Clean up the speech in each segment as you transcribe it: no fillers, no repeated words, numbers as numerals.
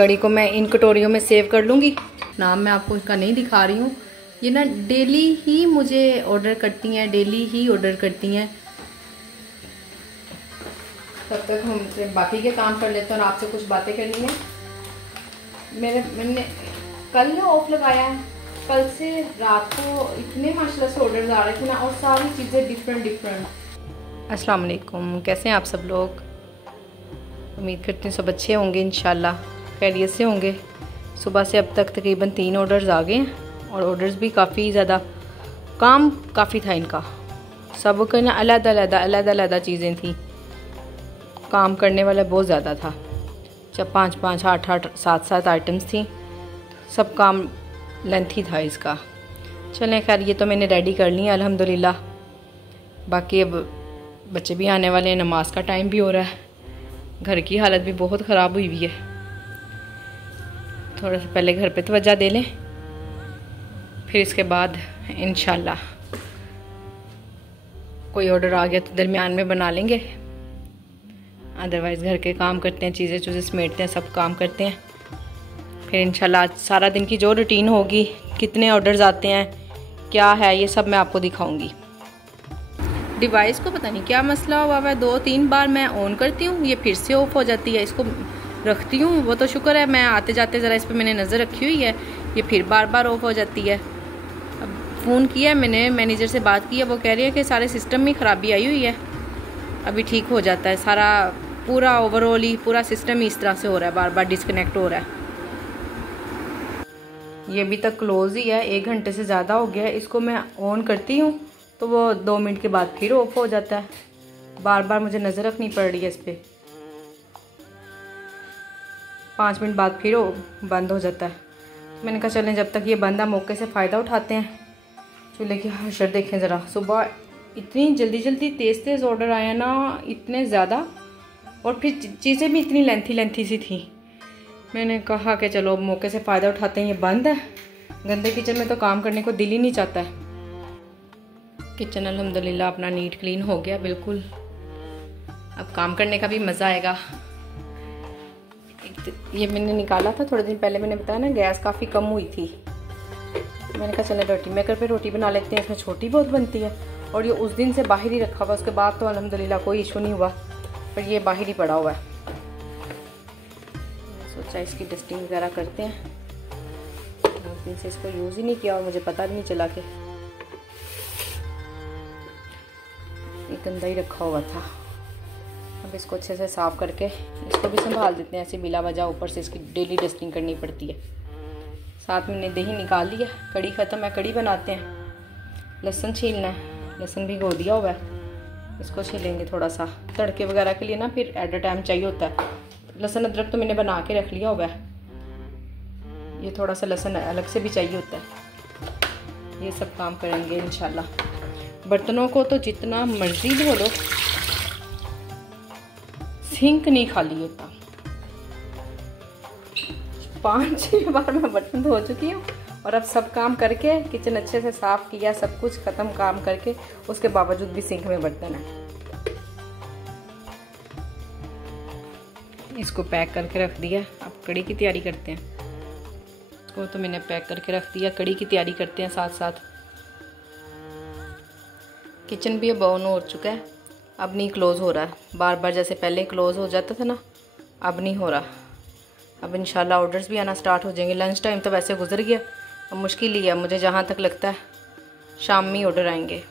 कड़ी को मैं इन कटोरियों में सेव कर लूँगी। नाम मैं आपको इसका नहीं दिखा रही हूँ। ये ना डेली ही मुझे ऑर्डर करती हैं, डेली ही ऑर्डर करती हैं। तब तक हम बाकी के काम कर लेते हैं और आपसे कुछ बातें करनी है। मैंने कल ऑफ लगाया है, कल से रात को इतने माशाल्लाह से ऑर्डर आ रहे थे ना, और सारी चीज़ें डिफरेंट। अस्सलाम वालेकुम, कैसे हैं आप सब लोग? उम्मीद करती हूँ सब अच्छे होंगे, इंशाल्लाह खैरियत से होंगे। सुबह से अब तक तकरीबन 3 ऑर्डर्स आ गए हैं और ऑर्डर्स भी काफ़ी ज़्यादा, काम काफ़ी था इनका। सब का ना अलग चीज़ें थी, काम करने वाला बहुत ज़्यादा था। जब 5-5, 8-8, 7-7 आइटम्स थी, सब काम लेंथी था इसका। चलें खैर, ये तो मैंने रेडी कर ली है अल्हम्दुलिल्लाह। बाकी अब बच्चे भी आने वाले हैं, नमाज का टाइम भी हो रहा है, घर की हालत भी बहुत ख़राब हुई हुई है। थोड़ा सा पहले घर पे तवज्जो दे लें, फिर इसके बाद इंशाल्लाह कोई ऑर्डर आ गया तो दरमियान में बना लेंगे। अदरवाइज़ घर के काम करते हैं, चीज़ें समेटते हैं, सब काम करते हैं। फिर इंशाल्लाह आज सारा दिन की जो रूटीन होगी, कितने ऑर्डर्स आते हैं, क्या है, ये सब मैं आपको दिखाऊंगी। डिवाइस को पता नहीं क्या मसला हुआ है, 2-3 बार मैं ऑन करती हूँ, ये फिर से ऑफ हो जाती है। इसको रखती हूँ, वो तो शुक्र है मैं आते जाते ज़रा इस पर मैंने नज़र रखी हुई है, ये फिर बार बार ऑफ हो जाती है। अब फ़ोन किया मैंने, मैनेजर से बात की है, वो कह रही है कि सारे सिस्टम में ख़राबी आई हुई है, अभी ठीक हो जाता है। सारा पूरा ओवरऑल ही पूरा सिस्टम ही इस तरह से हो रहा है, बार बार डिस्कनेक्ट हो रहा है। ये अभी तक क्लोज़ ही है, 1 घंटे से ज़्यादा हो गया है। इसको मैं ऑन करती हूँ तो वो 2 मिनट के बाद फिर ऑफ हो जाता है। बार बार मुझे नज़र रखनी पड़ रही है इस पर। 5 मिनट बाद फिर बंद हो जाता है। मैंने कहा चलें जब तक ये बंद है, मौके से फ़ायदा उठाते हैं। चूल्हे की हशर देखें ज़रा, सुबह इतनी जल्दी तेज़ ऑर्डर आया ना, इतने ज़्यादा, और फिर चीज़ें भी इतनी लेंथी सी थी। मैंने कहा कि चलो मौके से फ़ायदा उठाते हैं, ये बंद है। गंदे किचन में तो काम करने को दिल ही नहीं चाहता है। किचन अल्हम्दुलिल्लाह अपना नीट क्लीन हो गया बिल्कुल, अब काम करने का भी मज़ा आएगा। ये मैंने निकाला था थोड़े दिन पहले, मैंने बताया ना गैस काफ़ी कम हुई थी। मैंने कहा चले रोटी मेकर पे रोटी बना लेते हैं, इसमें छोटी बहुत बनती है। और ये उस दिन से बाहर ही रखा हुआ, उसके बाद तो अल्हम्दुलिल्लाह कोई इशू नहीं हुआ, पर ये बाहर ही पड़ा हुआ है। सोचा इसकी डस्टिंग वगैरह करते हैं। उस दिन से इसको यूज़ ही नहीं किया और मुझे पता भी नहीं चला कि ये गंदा ही रखा हुआ था। अब इसको अच्छे से साफ़ करके इसको भी संभाल देते हैं, ऐसे बिला वजह ऊपर से इसकी डेली डस्टिंग करनी पड़ती है। साथ में मैंने दही निकाल लिया, कड़ी ख़त्म है, कड़ी बनाते हैं। लहसुन छीलना है, लहसुन भी गो दिया हुआ है, इसको छीलेंगे थोड़ा सा तड़के वगैरह के लिए ना, फिर एट अ टाइम चाहिए होता है। लहसुन अदरक तो मैंने बना के रख लिया हुआ है, ये थोड़ा सा लहसुन अलग से भी चाहिए होता है। ये सब काम करेंगे इंशाल्लाह। बर्तनों को तो जितना मर्जी धो लो, सिंक नहीं खाली होता। 5-6 बार मैं बर्तन धो चुकी हूँ, और अब सब काम करके किचन अच्छे से साफ़ किया, सब कुछ ख़त्म काम करके, उसके बावजूद भी सिंक में बर्तन है। इसको पैक करके रख दिया, अब कड़ी की तैयारी करते हैं। इसको तो मैंने पैक करके रख दिया, कड़ी की तैयारी करते हैं साथ साथ। किचन भी अब ऑन हो चुका है, अब नहीं क्लोज़ हो रहा है। बार बार जैसे पहले क्लोज़ हो जाता था ना, अब नहीं हो रहा। अब इंशाल्लाह ऑर्डर्स भी आना स्टार्ट हो जाएंगे। लंच टाइम तो वैसे गुजर गया, अब मुश्किल ही है मुझे, जहाँ तक लगता है शाम में ही ऑर्डर आएंगे।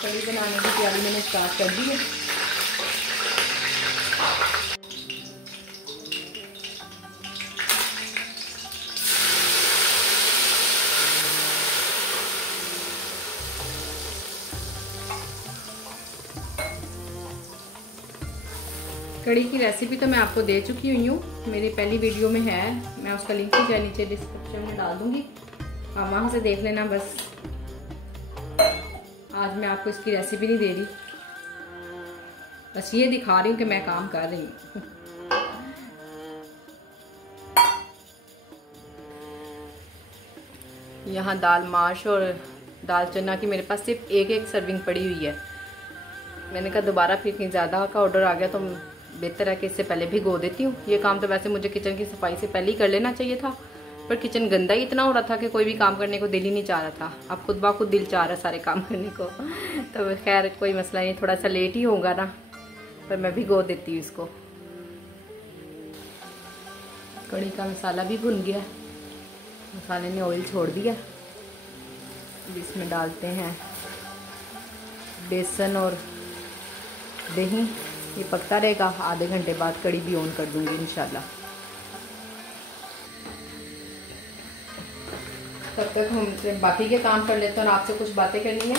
कड़ी बनाने की तैयारी मैंने स्टार्ट कर दी है। कड़ी की रेसिपी तो मैं आपको दे चुकी हुई हूँ, मेरी पहली वीडियो में है, मैं उसका लिंक भी नीचे डिस्क्रिप्शन में डाल दूँगी, आप वहाँ से देख लेना। बस आज मैं आपको इसकी रेसिपी नहीं दे रही, बस ये दिखा रही हूँ कि मैं काम कर रही हूँ। यहाँ दाल माश और दाल चना की मेरे पास सिर्फ एक सर्विंग पड़ी हुई है। मैंने कहा दोबारा फिर कहीं ज़्यादा का ऑर्डर आ गया तो बेहतर है कि इससे पहले भिगो देती हूँ। ये काम तो वैसे मुझे किचन की सफाई से पहले ही कर लेना चाहिए था, पर किचन गंदा ही इतना हो रहा था कि कोई भी काम करने को दिल ही नहीं चाह रहा था। अब खुद ब खुद दिल चाह रहा है सारे काम करने को। तो खैर कोई मसला नहीं, थोड़ा सा लेट ही होगा ना, पर मैं भिगो देती हूँ इसको। कड़ी का मसाला भी भुन गया, मसाले ने ऑयल छोड़ दिया। इसमें डालते हैं बेसन और दही। ये पकता रहेगा, आधे घंटे बाद कड़ी भी ऑन कर दूंगी इंशाल्लाह। तब तक हम बाकी के काम कर लेते हैं और आपसे कुछ बातें करनी है।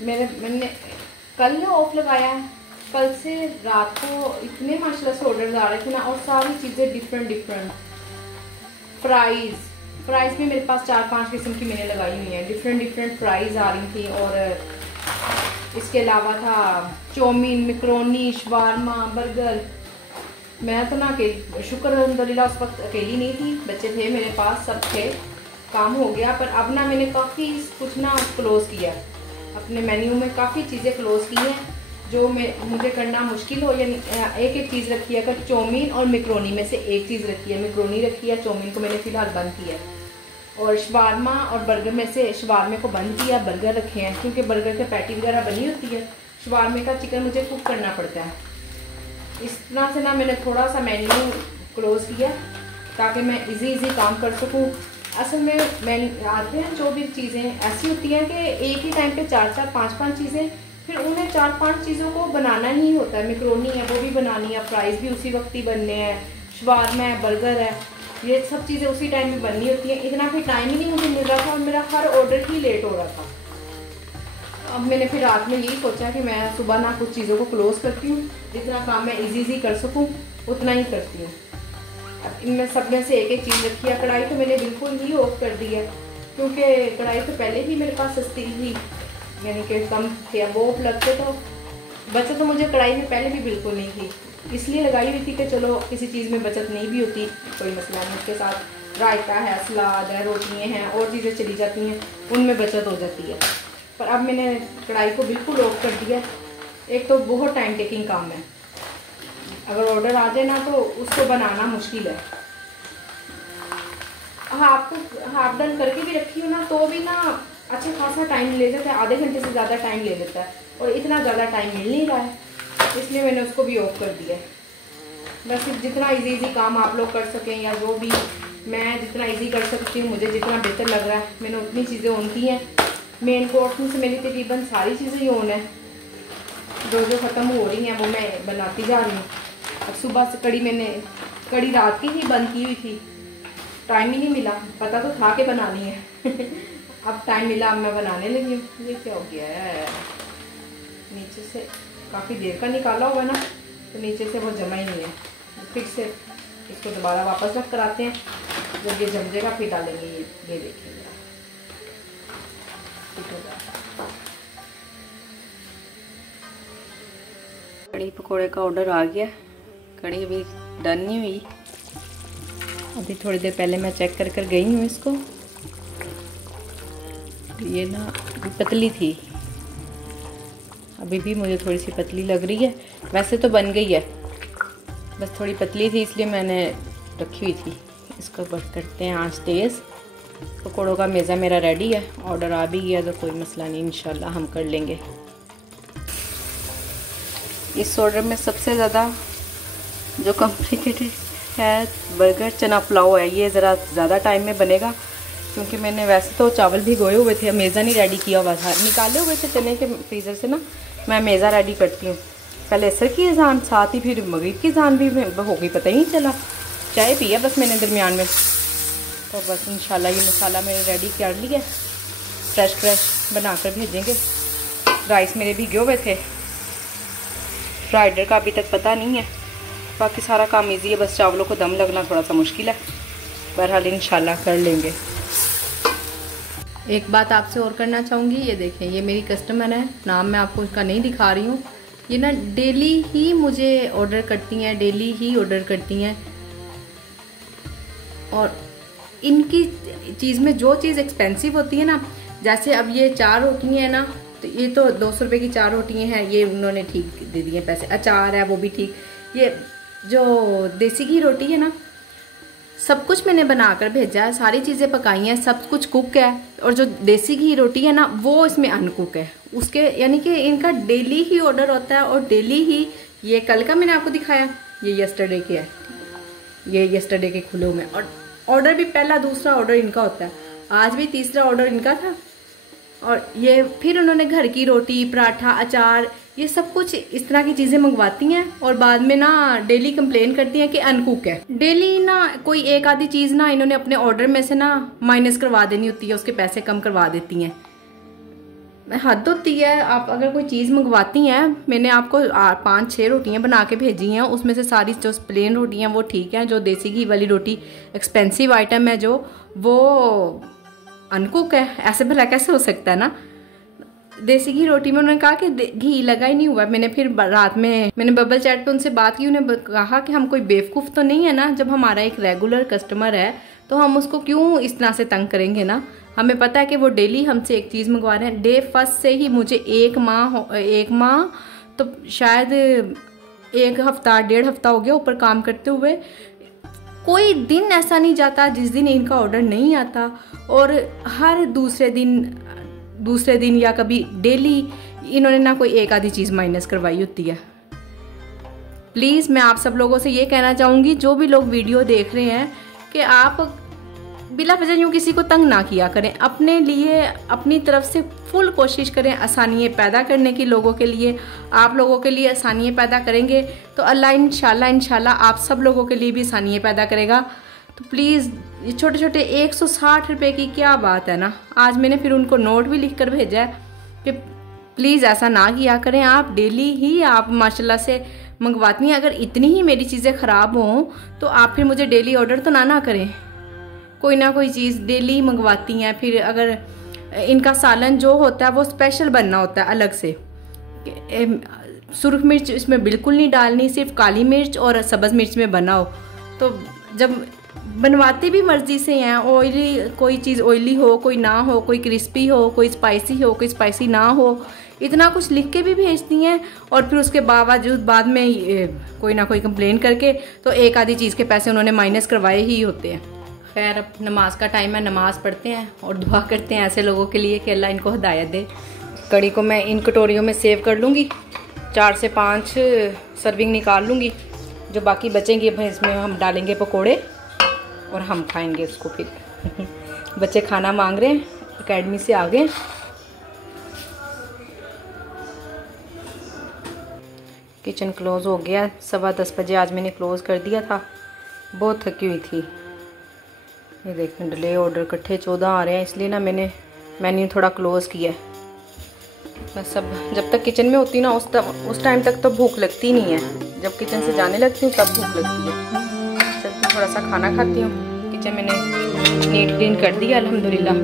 मैंने कल ऑफ लगाया है, कल से रात को इतने माशाल्लाह से ऑर्डर आ रहे थे ना, और सारी चीज़ें डिफरेंट। फ्राइज़ भी मेरे पास 4-5 किस्म की मैंने लगाई हुई हैं, डिफरेंट फ्राइज़ आ रही थी। और इसके अलावा था चौमीन, मैकरोनी, शवारमा, बर्गर। मैं तो ना अकेली, शुक्र अल्हम्दुलिल्लाह उस वक्त अकेली नहीं थी, बच्चे थे मेरे पास, सब थे, काम हो गया। पर अब ना मैंने काफ़ी कुछ ना क्लोज़ किया, अपने मेन्यू में काफ़ी चीज़ें क्लोज़ की हैं जो मुझे करना मुश्किल हो। यानी एक चीज़ रखी है, अगर चौमीन और मैकरोनी में से एक चीज़ रखी है, मैकरोनी रखी है, चौमीन को मैंने फ़िलहाल बंद किया है। और शवारमा और बर्गर में से शवारमे को बंद किया, बर्गर रखे हैं, क्योंकि बर्गर के पैटी वगैरह बनी होती है। शवारमे का चिकन मुझे कुक करना पड़ता है। इस तरह से ना मैंने थोड़ा सा मेन्यू क्लोज़ किया ताकि मैं इजी काम कर सकूं। असल में आते हैं जो भी चीज़ें ऐसी होती हैं कि एक ही टाइम पे 4-4, 5-5 चीज़ें, फिर उन्हें 4-5 चीज़ों को बनाना ही होता है। मैकरोनी है वो भी बनानी है, फ्राइज़ भी उसी वक्त ही बनने हैं, शवारमा है, बर्गर है, ये सब चीज़ें उसी टाइम में बननी होती हैं। इतना भी टाइम ही नहीं मुझे मिल रहा था और मेरा हर ऑर्डर ही लेट हो रहा था। अब मैंने फिर रात में यही सोचा कि मैं सुबह ना कुछ चीज़ों को क्लोज़ करती हूँ, जितना काम मैं इजी कर सकूँ उतना ही करती हूँ। अब इनमें सब में से एक चीज़ रखी है। कढ़ाई तो मैंने बिल्कुल ही ऑफ कर दी है, क्योंकि कढ़ाई तो पहले ही मेरे पास सस्ती थी, यानी कि कम थे। वो लगते तो बचत तो मुझे कढ़ाई में पहले भी बिल्कुल नहीं थी, इसलिए लगाई हुई थी कि चलो किसी चीज़ में बचत नहीं भी होती कोई मसला नहीं, उसके साथ रायता है, सलाद है, रोटियाँ हैं, और चीज़ें चली जाती हैं, उनमें बचत हो जाती है। पर अब मैंने कढ़ाई को बिल्कुल ऑफ कर दिया। एक तो बहुत टाइम टेकिंग काम है, अगर ऑर्डर आ जाए ना तो उसको बनाना मुश्किल है। हाफ डन करके भी रखी हूँ ना तो भी ना अच्छा खासा टाइम ले जाता है, आधे घंटे से ज़्यादा टाइम ले लेता है, और इतना ज़्यादा टाइम मिल नहीं रहा है, इसलिए मैंने उसको भी ऑफ कर दिया। बस जितना इजी काम आप लोग कर सकें, या जो भी मैं जितना इजी कर सकती हूँ, मुझे जितना बेहतर लग रहा है, मैंने उतनी चीज़ें ऑन की हैं। मेन कोर्स में से मेरी तकरीबन सारी चीज़ें ही ऑन है, जो ख़त्म हो रही हैं वो मैं बनाती जा रही हूँ। अब सुबह से कड़ी रात की ही बंद की हुई थी, टाइम ही नहीं मिला, पता तो था कि बनानी है। अब टाइम मिला, अब मैं बनाने लगी हूँ। ये क्या हो गया है, नीचे से काफ़ी देर का निकाला होगा ना, तो नीचे से वो जमा ही नहीं है। फिर से इसको दोबारा वापस रख कर आते हैं, जब ये जम जाएगा फिर डालेंगे। ये देखिए कड़ी पकोड़े का ऑर्डर आ गया। कड़ी अभी डन नहीं हुई, अभी थोड़ी देर पहले मैं चेक कर गई हूँ इसको। ये ना पतली थी, अभी भी मुझे थोड़ी सी पतली लग रही है। वैसे तो बन गई है, बस थोड़ी पतली थी इसलिए मैंने रखी हुई थी। इसको बस करते हैं आंच तेज़। पकौड़ों का मेज़ा मेरा रेडी है, ऑर्डर आ भी गया तो कोई मसला नहीं, इंशाल्लाह हम कर लेंगे। इस ऑर्डर में सबसे ज़्यादा जो कॉम्प्लिकेटेड है बर्गर चना पुलाव है। ये ज़रा ज़्यादा टाइम में बनेगा, क्योंकि मैंने वैसे तो चावल भिगोए हुए थे, मेज़ा नहीं रेडी किया हुआ था, निकाले हुए थे चने के फ्रीज़र से ना। मैं मेज़ा रेडी करती हूँ, पहले असर की अज़ान, साथ ही फिर मगरिब की अज़ान भी हो गई, पता ही नहीं चला। चाय पिया बस मैंने दरमियान में। तो बस इंशाल्लाह ये मसाला मेरे रेडी कर लिया, फ्रेश बना कर भेजेंगे। राइस मेरे भिगे हुए थे, फ्राइडर का अभी तक पता नहीं है, बाकी सारा काम इजी है, बस चावलों को दम लगना थोड़ा सा मुश्किल है। बहरहाल इंशाल्लाह कर लेंगे। एक बात आपसे और करना चाहूँगी, ये देखें, ये मेरी कस्टमर है, नाम मैं आपको इसका नहीं दिखा रही हूँ। ये ना डेली ही मुझे ऑर्डर करती हैं, डेली ही ऑर्डर करती हैं, और इनकी चीज़ में जो चीज़ एक्सपेंसिव होती है ना, जैसे अब ये 4 रोटियाँ हैं ना, तो ये तो 200 रुपये की 4 रोटियाँ हैं, ये उन्होंने ठीक दे दिए पैसे। अचार है वो भी ठीक। ये जो देसी घी रोटी है ना, सब कुछ मैंने बनाकर भेजा है, सारी चीज़ें पकाई हैं, सब कुछ कुक है। और जो देसी घी रोटी है ना, वो इसमें अनकुक है। उसके यानी कि इनका डेली ही ऑर्डर होता है और डेली ही, ये कल का मैंने आपको दिखाया, ये यस्टरडे के है, ये यस्टरडे के खुले में। और ऑर्डर भी पहला दूसरा ऑर्डर इनका होता है, आज भी तीसरा ऑर्डर इनका था। और ये फिर उन्होंने घर की रोटी, पराठा, अचार, ये सब कुछ इस तरह की चीज़ें मंगवाती हैं और बाद में ना डेली कंप्लेन करती हैं कि अनकुक है। डेली ना कोई एक आधी चीज़ ना इन्होंने अपने ऑर्डर में से ना माइनस करवा देनी होती है, उसके पैसे कम करवा देती हैं। हद होती है। आप अगर कोई चीज़ मंगवाती हैं, मैंने आपको 5-6 रोटियां बना के भेजी हैं, उसमें से सारी जो प्लेन रोटियां वो ठीक हैं। जो देसी घी वाली रोटी एक्सपेंसिव आइटम है जो, वो अनकुक है। ऐसे भला कैसे हो सकता है ना। देसी घी रोटी में उन्होंने कहा कि घी लगा ही नहीं हुआ। मैंने फिर रात में मैंने बबल चैट पे उनसे बात की, उन्हें कहा कि हम कोई बेवकूफ़ तो नहीं है ना, जब हमारा एक रेगुलर कस्टमर है तो हम उसको क्यों इस तरह से तंग करेंगे ना। हमें पता है कि वो डेली हमसे एक चीज़ मंगवा रहे हैं। डे फर्स्ट से ही मुझे एक माह तो शायद 1 हफ्ता 1.5 हफ्ता हो गया ऊपर काम करते हुए। कोई दिन ऐसा नहीं जाता जिस दिन इनका ऑर्डर नहीं आता। और हर दूसरे दिन या कभी डेली इन्होंने ना कोई एक आधी चीज़ माइनस करवाई होती है। प्लीज़ मैं आप सब लोगों से ये कहना चाहूँगी, जो भी लोग वीडियो देख रहे हैं, कि आप बिला वजह यूँ किसी को तंग ना किया करें। अपने लिए अपनी तरफ से फुल कोशिश करें आसानियाँ पैदा करने की। लोगों के लिए, आप लोगों के लिए आसानियाँ पैदा करेंगे तो अल्लाह इंशाल्लाह आप सब लोगों के लिए भी आसानियाँ पैदा करेगा। तो प्लीज़ ये छोटे छोटे 160 रुपये की क्या बात है ना। आज मैंने फिर उनको नोट भी लिख कर भेजा है कि प्लीज़ ऐसा ना किया करें। आप डेली ही आप माशाल्लाह से मंगवाती हैं। अगर इतनी ही मेरी चीज़ें ख़राब हों तो आप फिर मुझे डेली ऑर्डर तो ना करें। कोई ना कोई चीज़ डेली मंगवाती हैं। फिर अगर इनका सालन जो होता है वो स्पेशल बनना होता है अलग से। सुर्ख मिर्च इसमें बिल्कुल नहीं डालनी, सिर्फ काली मिर्च और सब्ज़ मिर्च में बनाओ। तो जब बनवाते भी मर्ज़ी से हैं, ऑयली कोई चीज़ ऑयली हो, कोई ना हो, कोई क्रिस्पी हो, कोई स्पाइसी ना हो, इतना कुछ लिख के भी भेजती हैं। और फिर उसके बावजूद बाद में कोई ना कोई कंप्लेन करके तो एक आधी चीज़ के पैसे उन्होंने माइनस करवाए ही होते हैं। खैर, अब नमाज का टाइम है, नमाज़ पढ़ते हैं और दुआ करते हैं ऐसे लोगों के लिए कि अल्लाह इनको हिदायत दे। कड़ी को मैं इन कटोरियों में सेव कर लूँगी, 4 से 5 सर्विंग निकाल लूँगी। जो बाकी बचेंगे भाई इसमें हम डालेंगे पकोड़े और हम खाएंगे उसको। फिर बच्चे खाना मांग रहे हैं, एकेडमी से आ गए। किचन क्लोज़ हो गया, 10:15 बजे आज मैंने क्लोज़ कर दिया था। बहुत थकी हुई थी। ये देखें डिले ऑर्डर इकट्ठे 14 आ रहे हैं, इसलिए ना मैंने मेन्यू थोड़ा क्लोज़ किया है। बस अब जब तक किचन में होती ना उस टाइम तक तो भूख लगती नहीं है। जब किचन से जाने लगती हूँ तब भूख लगती है। चलती थोड़ा सा खाना खाती हूँ। किचन मैंने नीट क्लीन कर दिया अल्हम्दुलिल्लाह।